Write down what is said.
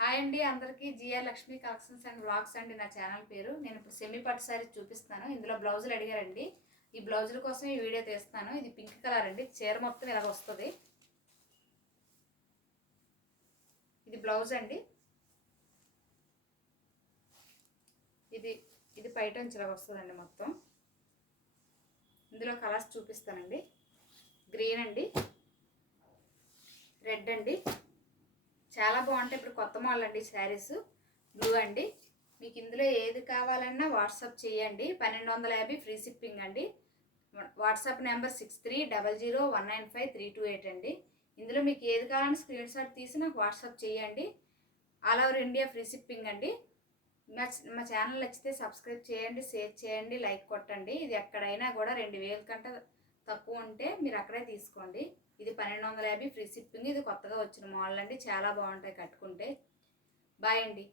Hi అండి అందరికీ GR Lakshmi collections and vlogs అండి నా ఛానల్ పేరు. నేను ఇప్పుడు సెమీ పట్టు సారీ చూపిస్తాను. ఇందులో బ్లౌజులు అడిగారండి. ఈ బ్లౌజుల కోసం ఈ వీడియో తీస్తాను. ఇది పింక్ కలర్ అండి. చీర మొత్తం ఇలాగ వస్తుంది. ఇది బ్లౌజ్ అండి. ఇది ఇది పైటంచి ఇలాగ వస్తుందండి మొత్తం. ఇందులో కలర్స్ చూపిస్తానండి. గ్రీన్ అండి, రెడ్ అండి, చాలా బాగుంటాయి. ఇప్పుడు కొత్త మోడల్ అండి శారీస్. బ్లూ అండి. మీకు ఇందులో ఏది కావాలన్నా వాట్సాప్ చేయండి. 1250 ఫ్రీ షిప్పింగ్ అండి. వాట్సాప్ నెంబర్ 6300195328 అండి. ఇందులో మీకు ఏది కావాలన్నా స్క్రీన్ షాట్ తీసి నాకు వాట్సాప్ చేయండి. All over India free shipping అండి. మా ఛానల్ నచ్చితే సబ్స్క్రైబ్ చేయండి, షేర్ చేయండి, లైక్ కొట్టండి. ఇది ఎక్కడైనా కూడా 2000 కంటే తక్కువ ఉంటే మీరు అక్కడే తీసుకోండి. ఇది 1250 ఫ్రీ షిప్పింగ్. ఇది కొత్తగా వచ్చిన మోడల్ అండి. చాలా బాగుంటాయి కట్టుకుంటే. బాయ్ అండి.